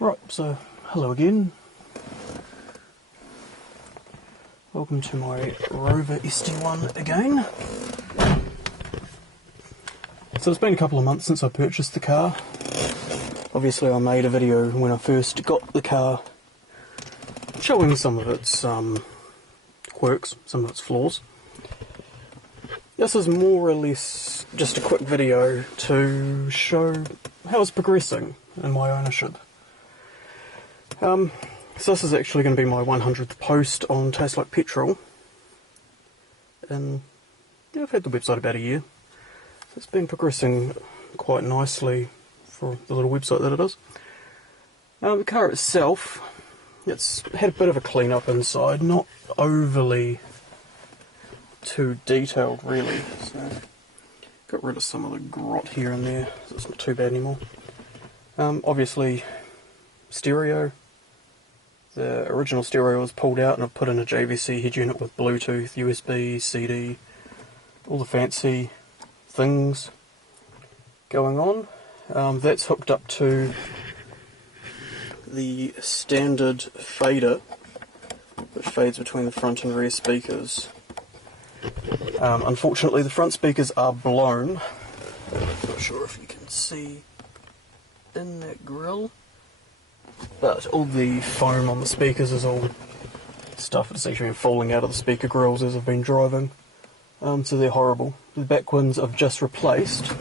Right, so hello again. Welcome to my Rover SD1 again. So it's been a couple of months since I purchased the car. Obviously I made a video when I first got the car showing some of its quirks, some of its flaws. This is more or less just a quick video to show how it's progressing in my ownership. So this is actually going to be my 100th post on Tastes Like Petrol, and yeah, I've had the website about a year, so it's been progressing quite nicely for the little website that it is. The car itself, it's had a bit of a clean up inside, not overly too detailed really, so got rid of some of the grot here and there, so it's not too bad anymore. Obviously stereo. The original stereo was pulled out and I've put in a JVC head unit with Bluetooth, USB, CD, all the fancy things going on. That's hooked up to the standard fader, which fades between the front and rear speakers. Unfortunately the front speakers are blown. Not sure if you can see in that grille. But all the foam on the speakers is all stuff that's actually been falling out of the speaker grills as I've been driving. So they're horrible. The back ones I've just replaced.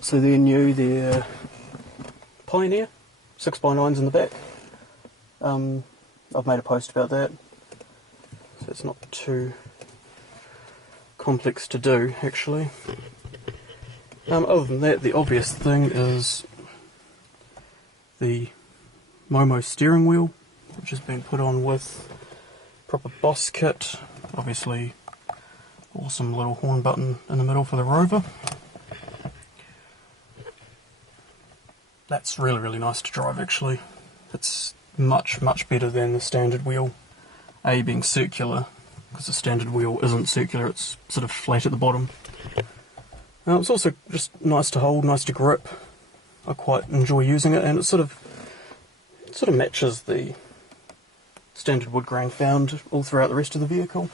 So they're new, they're Pioneer, 6x9s in the back. I've made a post about that. So it's not too complex to do, actually. Other than that, the obvious thing is the Momo steering wheel, which has been put on with proper Boss kit. Obviously awesome little horn button in the middle for the Rover. That's really nice to drive actually. It's much better than the standard wheel. A being circular, because the standard wheel isn't circular, it's sort of flat at the bottom. It's also just nice to hold, nice to grip. I quite enjoy using it, and it sort of matches the standard wood grain found all throughout the rest of the vehicle.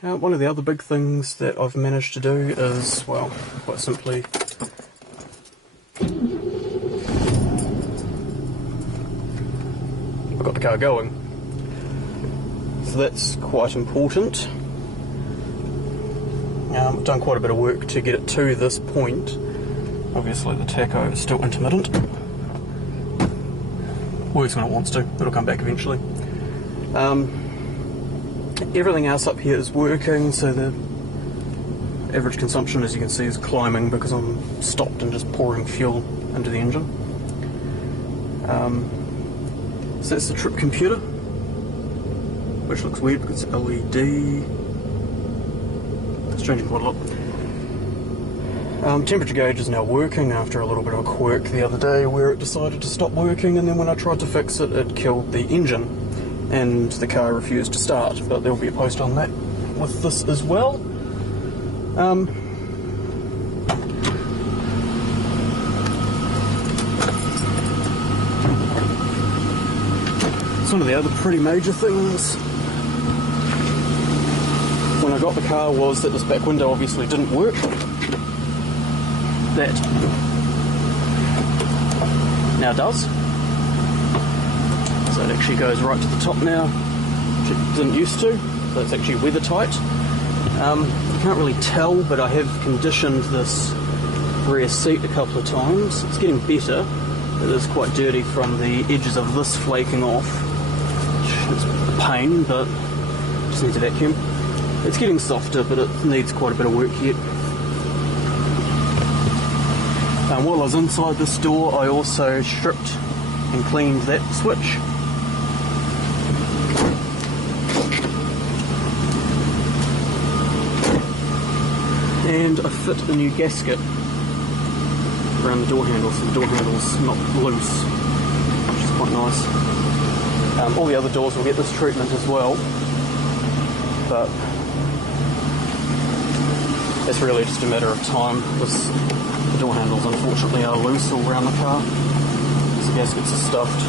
One of the other big things that I've managed to do is, well, quite simply I've got the car going. So that's quite important. I've done quite a bit of work to get it to this point. Obviously the tacho is still intermittent. Works when it wants to, it'll come back eventually. Everything else up here is working, so the average consumption, as you can see, is climbing because I'm stopped and just pouring fuel into the engine. So that's the trip computer, which looks weird because it's LED. It's changing quite a lot. Temperature gauge is now working after a little bit of a quirk the other day where it decided to stop working, and then when I tried to fix it, it killed the engine and the car refused to start, but there will be a post on that with this as well. It's one of the other pretty major things when I got the car was that this back window obviously didn't work. That now does. So it actually goes right to the top now, which it didn't used to, so it's actually weather tight. You can't really tell, but I have conditioned this rear seat a couple of times. It's getting better. It is quite dirty from the edges of this flaking off, which is a pain, but just needs a vacuum. It's getting softer, but it needs quite a bit of work yet. While I was inside this door, I also stripped and cleaned that switch. And I fit a new gasket around the door handle, so the door handle's not loose, which is quite nice. All the other doors will get this treatment as well, but it's really just a matter of time because the door handles unfortunately are loose all around the car. So the gaskets are stuffed,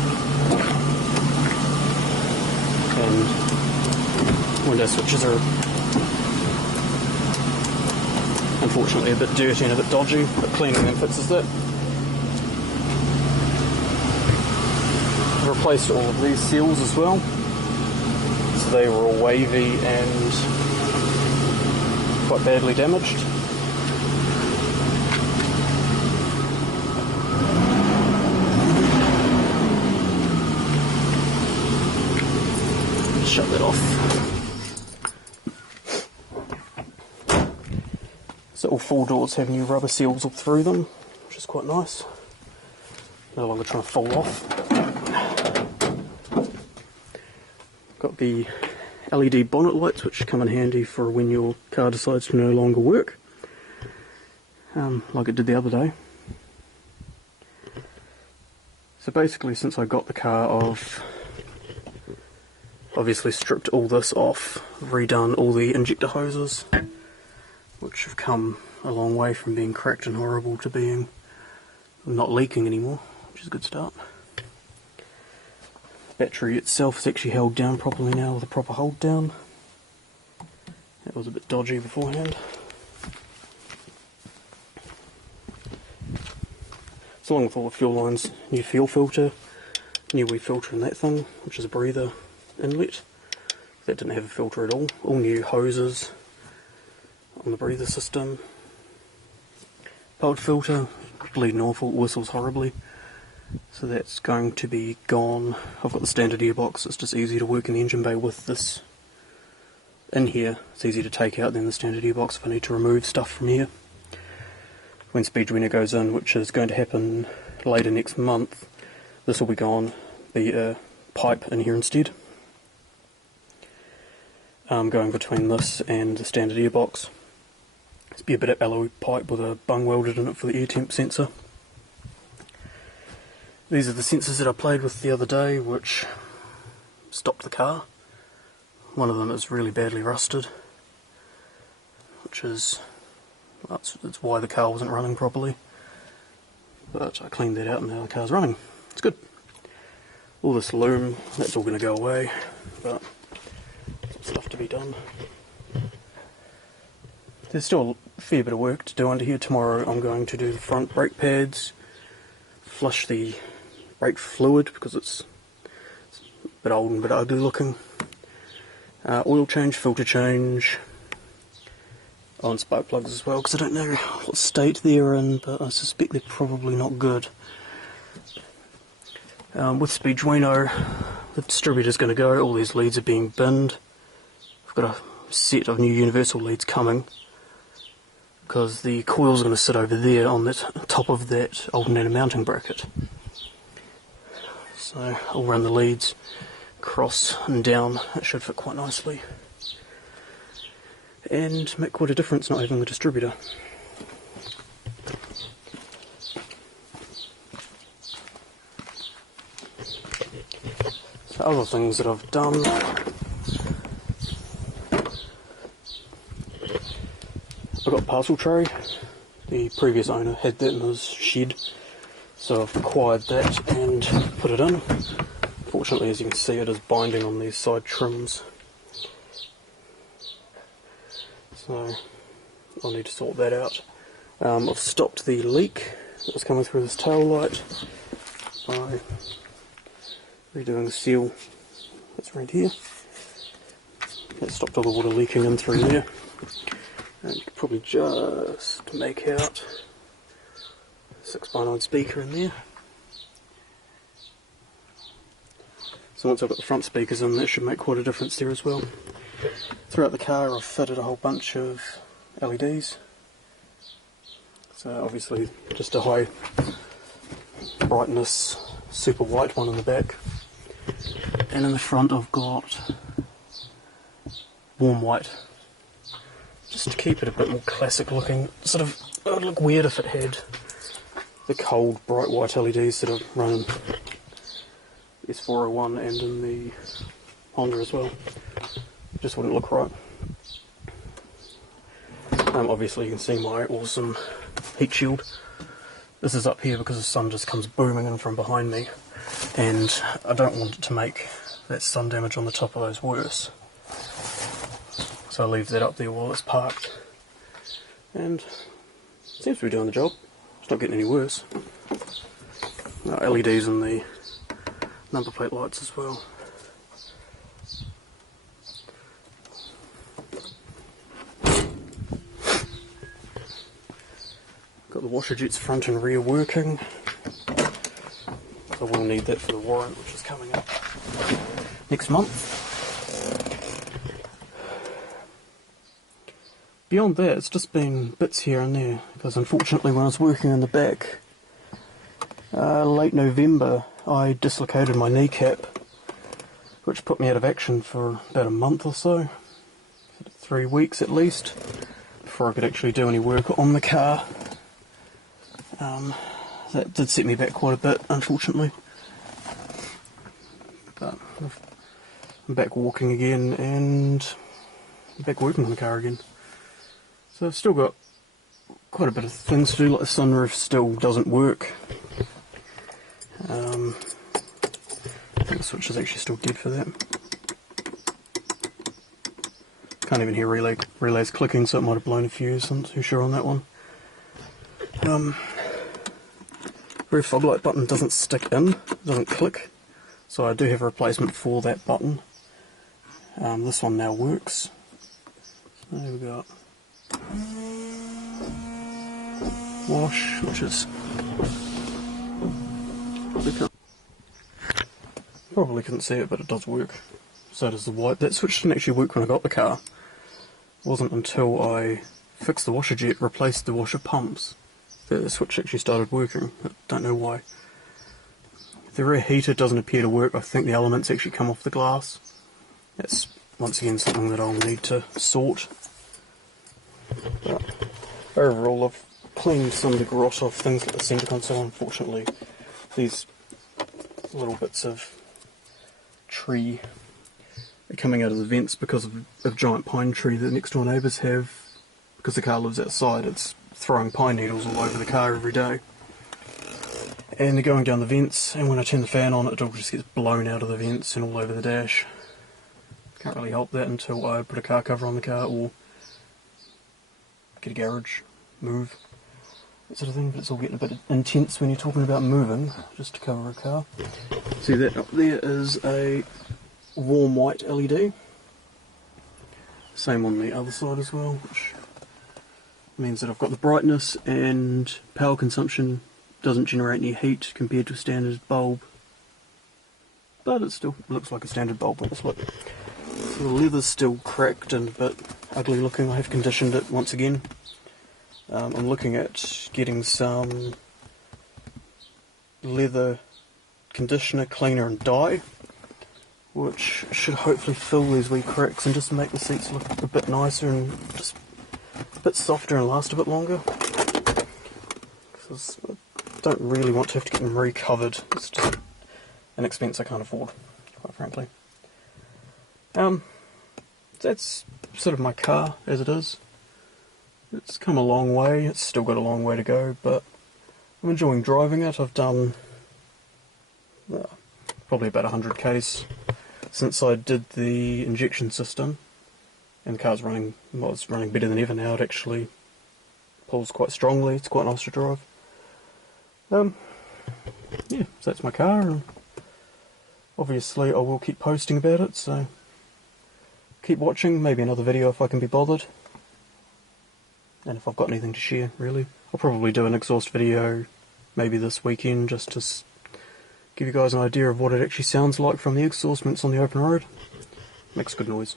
and window switches are unfortunately a bit dirty and a bit dodgy, but cleaning them fixes that. I've replaced all of these seals as well, so they were all wavy and quite badly damaged. Shut that off. So all 4 doors have new rubber seals all through them, which is quite nice. No longer trying to fall off. Got the LED bonnet lights, which come in handy for when your car decides to no longer work, like it did the other day. So basically, since I got the car, I've obviously stripped all this off, redone all the injector hoses, which have come a long way from being cracked and horrible to being not leaking anymore, which is a good start. The battery itself is actually held down properly now with a proper hold down. That was a bit dodgy beforehand. So along with all the fuel lines, new fuel filter, new wee filter in that thing, which is a breather inlet. That didn't have a filter at all. All new hoses on the breather system. Pod filter, bleeding awful, whistles horribly. So that's going to be gone. I've got the standard gearbox, it's just easy to work in the engine bay with this in here. It's easy to take out than the standard gearbox if I need to remove stuff from here. When Speed Winner goes in, which is going to happen later next month, this will be gone. Be a pipe in here instead. Going between this and the standard gearbox. It's be a bit of alloy pipe with a bung welded in it for the air temp sensor. These are the sensors that I played with the other day, which stopped the car. One of them is really badly rusted, which is that's why the car wasn't running properly. But I cleaned that out and now the car's running. It's good. All this loom, that's all going to go away, but stuff to be done. There's still a fair bit of work to do under here. Tomorrow I'm going to do the front brake pads, flush the brake fluid because it's a bit old and a bit ugly looking, oil change, filter change, on spark plugs as well, because I don't know what state they're in, but I suspect they're probably not good. With Speeduino, the distributor's going to go, all these leads are being binned. I've got a set of new universal leads coming, because the coil's going to sit over there on the top of that alternator mounting bracket. So I'll run the leads across and down, it should fit quite nicely. And make quite a difference not having the distributor. So other things that I've done, I've got a parcel tray. The previous owner had that in his shed, so I've acquired that and put it in. Fortunately, as you can see, it is binding on these side trims. So I'll need to sort that out. I've stopped the leak that was coming through this tail light by redoing the seal that's right here. That stopped all the water leaking in through there. And you can probably just make out a 6x9 speaker in there. So once I've got the front speakers in, that should make quite a difference there as well. Throughout the car I've fitted a whole bunch of LEDs. So obviously just a high brightness, super white one in the back. And in the front I've got warm white. Just to keep it a bit more classic looking. Sort of, it would look weird if it had the cold bright white LEDs that are running S401 and in the Honda as well. Just wouldn't look right. Obviously you can see my awesome heat shield This is up here because the sun just comes booming in from behind me, and I don't want it to make that sun damage on the top of those worse. So I leave that up there while it's parked, and it seems to be doing the job. It's not getting any worse. LEDs in the number plate lights as well. Got the washer jets front and rear working. I will need that for the warrant, which is coming up next month. Beyond that, it's just been bits here and there, because unfortunately when I was working in the back, late November, I dislocated my kneecap, which put me out of action for about a month or so, 3 weeks at least, before I could actually do any work on the car. That did set me back quite a bit, unfortunately. But I'm back walking again, and I'm back working on the car again. So I've still got quite a bit of things to do, like the sunroof still doesn't work. I think the switch is actually still dead for that. Can't even hear relays clicking, so it might have blown a fuse, I'm not too sure on that one. Rear fog light button doesn't stick in, it doesn't click, so I do have a replacement for that button. This one now works. So there we go. Wash, which is probably couldn't see it, but it does work. So does the wipe. That switch didn't actually work when I got the car. It wasn't until I fixed the washer jet, replaced the washer pumps, that the switch actually started working. I don't know why. The rear heater doesn't appear to work. I think the elements actually come off the glass. That's once again something that I'll need to sort. But overall, I've cleaned some of the grot off things like the centre console. Unfortunately, these little bits of tree are coming out of the vents because of a giant pine tree that next door neighbours have. Because the car lives outside, it's throwing pine needles all over the car every day. And they're going down the vents, and when I turn the fan on, it all just gets blown out of the vents and all over the dash. Can't really help that until I put a car cover on the car or get a garage, move, that sort of thing. But it's all getting a bit intense when you're talking about moving, just to cover a car. See that up there is a warm white LED. Same on the other side as well, which means that I've got the brightness and power consumption doesn't generate any heat compared to a standard bulb. But it still looks like a standard bulb when it's lit. So the leather's still cracked and a bit ugly looking. I have conditioned it once again. I'm looking at getting some leather conditioner, cleaner and dye, which should hopefully fill these wee cracks and just make the seats look a bit nicer and just a bit softer and last a bit longer. Because I don't really want to have to get them recovered. It's just an expense I can't afford, quite frankly. That's sort of my car as it is. It's come a long way, it's still got a long way to go, but I'm enjoying driving it. I've done probably about 100 k's since I did the injection system, and the car's running, well, it's running better than ever now. It actually pulls quite strongly, it's quite nice to drive. Yeah, so that's my car, and obviously I will keep posting about it, so keep watching, maybe another video if I can be bothered. And if I've got anything to share, really. I'll probably do an exhaust video maybe this weekend just to give you guys an idea of what it actually sounds like from the exhaust when it's on the open road. Makes good noise.